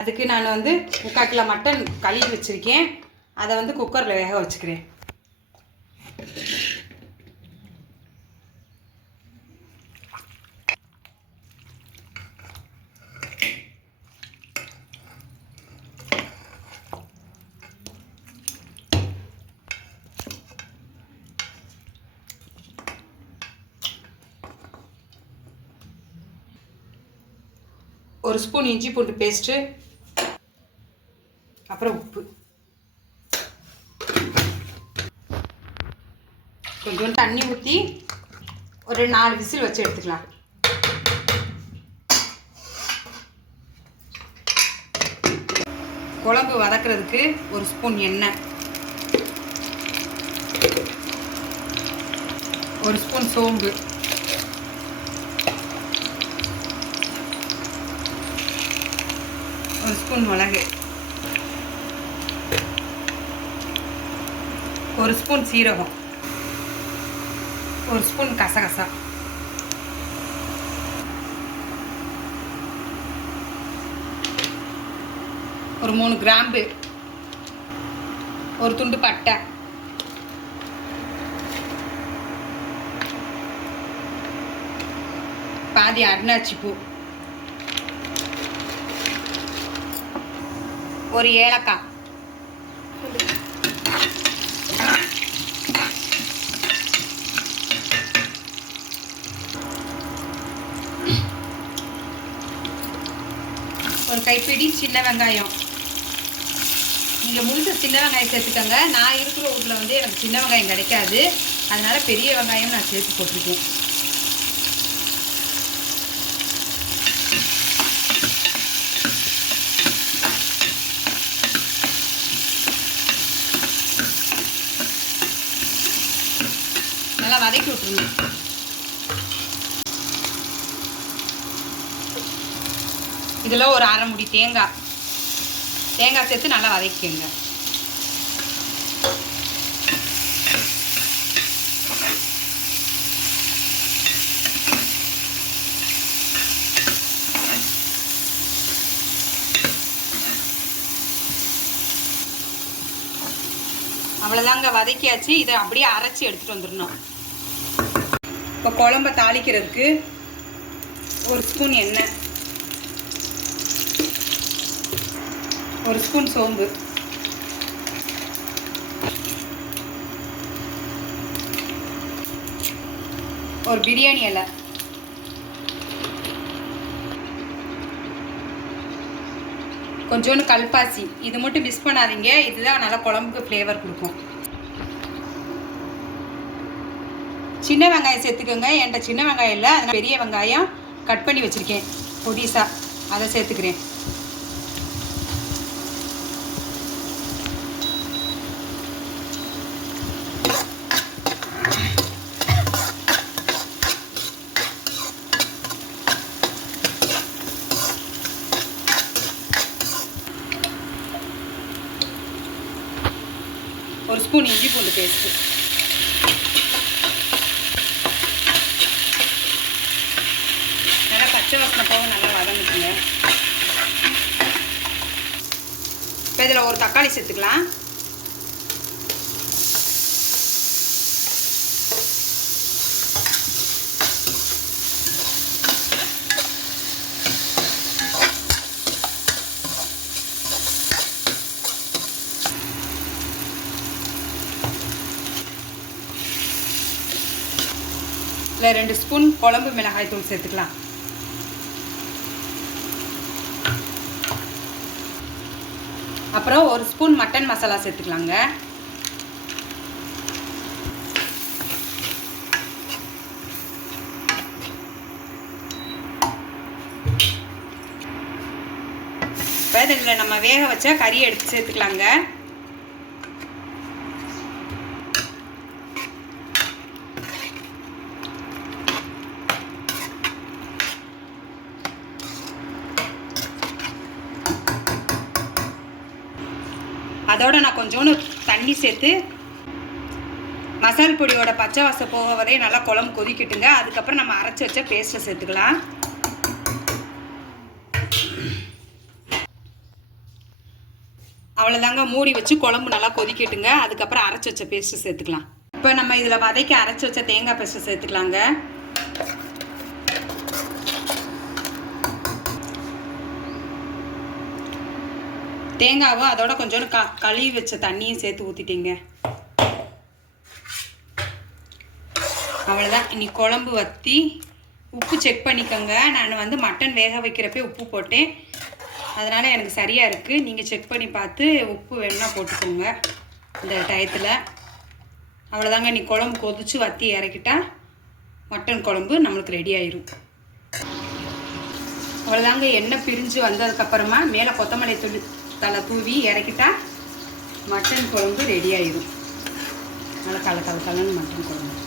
அதுக்கு நான் வந்து 3/4 கிலோ மட்டன் கழுவி வச்சுருக்கேன். அதை வந்து குக்கரில் வேக வச்சுக்கிறேன். ஒரு ஸ்பூன் இஞ்சி பூண்டு பேஸ்ட்டு, அப்புறம் உப்பு, கொஞ்சம் தண்ணி ஊற்றி ஒரு 4 விசில் வச்சு எடுத்துக்கலாம். குழம்பு வதக்கிறதுக்கு ஒரு ஸ்பூன் எண்ணெய், ஒரு ஸ்பூன் சோம்பு, ஒரு ஸ்பூன் மிளகு, ஒரு ஸ்பூன் சீரகம், ஒரு ஸ்பூன் கசகசா, ஒரு 3 கிராம்பு, ஒரு துண்டு பட்டை, பாதி அன்னாச்சி பூ, ஒரு ஏலக்காய், ஒரு கைப்பிடி சின்ன வெங்காயம். நீங்கள் முழுச சின்ன வெங்காயம் சேர்த்துக்கோங்க. நான் இருக்கிற ஊரில் வந்து எனக்கு சின்ன வெங்காயம் கிடைக்காது, அதனால் பெரிய வெங்காயம் நான் சேர்த்து போட்டிருக்கேன். நல்லா வதக்கி விட்டுருங்க. இதில் ஒரு அரை முடி தேங்காய் சேர்த்து நல்லா வதக்கிங்க. அவ்வளோதாங்க, வதக்கியாச்சு. இதை அப்படியே அரைச்சி எடுத்துகிட்டு வந்துடணும். இப்போ குழம்ப தாளிக்கிறதுக்கு ஒரு ஸ்பூன் எண்ணெய், ஒரு ஸ்பூன் சோம்பு, ஒரு பிரியாணி இலை, கொஞ்சோண்டு கல்பாசி. இது மட்டும் மிஸ் பண்ணாதீங்க, இதுதான் நல்லா குழம்புக்கு ஃப்ளேவர் கொடுக்கும். சின்ன வெங்காயம் சேர்த்துக்கோங்க. என்கிட்ட சின்ன வெங்காயம் இல்லை, அதனால் பெரிய வெங்காயம் கட் பண்ணி வச்சுருக்கேன் பொடிசா, அதை சேர்த்துக்கிறேன். ஒரு ஸ்பூன் இஞ்சி பூண்டு பேஸ்ட்டு, நல்லா பச்சை வாசனை போக நல்லா வதங்கிக்குங்க. இப்போ இதில் ஒரு தக்காளி சேர்த்துக்கலாம். இல்லை 2 ஸ்பூன் குழம்பு மிளகாய் தூள் சேர்த்துக்கலாம். அப்புறம் ஒரு ஸ்பூன் மட்டன் மசாலா சேர்த்துக்கலாங்க. இப்போ இதில் நம்ம வேக வச்ச கறியை எடுத்து சேர்த்துக்கலாங்க. அதோட நான் கொஞ்சோண்டு தண்ணி சேர்த்து மசால் பொடியோட பச்சை வாசம் போக வரையே நல்லா குழம்பு கொதிக்கட்டுங்க. அதுக்கப்புறம் நம்ம அரைச்சி வச்ச பேஸ்ட்டை சேர்த்துக்கலாம். அவ்வளோதாங்க, மூடி வச்சு குழம்பு நல்லா கொதிக்கட்டுங்க. அதுக்கப்புறம் அரைச்சி வச்ச பேஸ்ட்டு சேர்த்துக்கலாம். இப்போ நம்ம இதில் வதக்கி அரைச்சி வச்ச தேங்காய் பேஸ்ட்டு சேர்த்துக்கலாங்க. தேங்காவும் அதோட கொஞ்சோண்டு கழுவி வச்ச தண்ணியும் சேர்த்து ஊற்றிட்டீங்க. அவ்வளோதான். இனி குழம்பு வற்றி உப்பு செக் பண்ணிக்கோங்க. நான் வந்து மட்டன் வேக வைக்கிறப்பே உப்பு போட்டேன், அதனால் எனக்கு சரியாக இருக்குது. நீங்கள் செக் பண்ணி பார்த்து உப்பு வேணும்னா போட்டுக்கோங்க இந்த டயத்தில். அவ்வளோதாங்க. நீ குழம்பு கொதித்து வற்றி இறக்கிட்டா மட்டன் குழம்பு நம்மளுக்கு ரெடி ஆயிரும். அவ்வளோதாங்க. எண்ணெய் பிரிஞ்சு வந்ததுக்கப்புறமா மேலே கொத்தமல்லி தலை தூவி இறக்கிட்டா மட்டன் குழம்பு ரெடி ஆயிரும். நல்லா கலன்னு மட்டன் குழம்பு.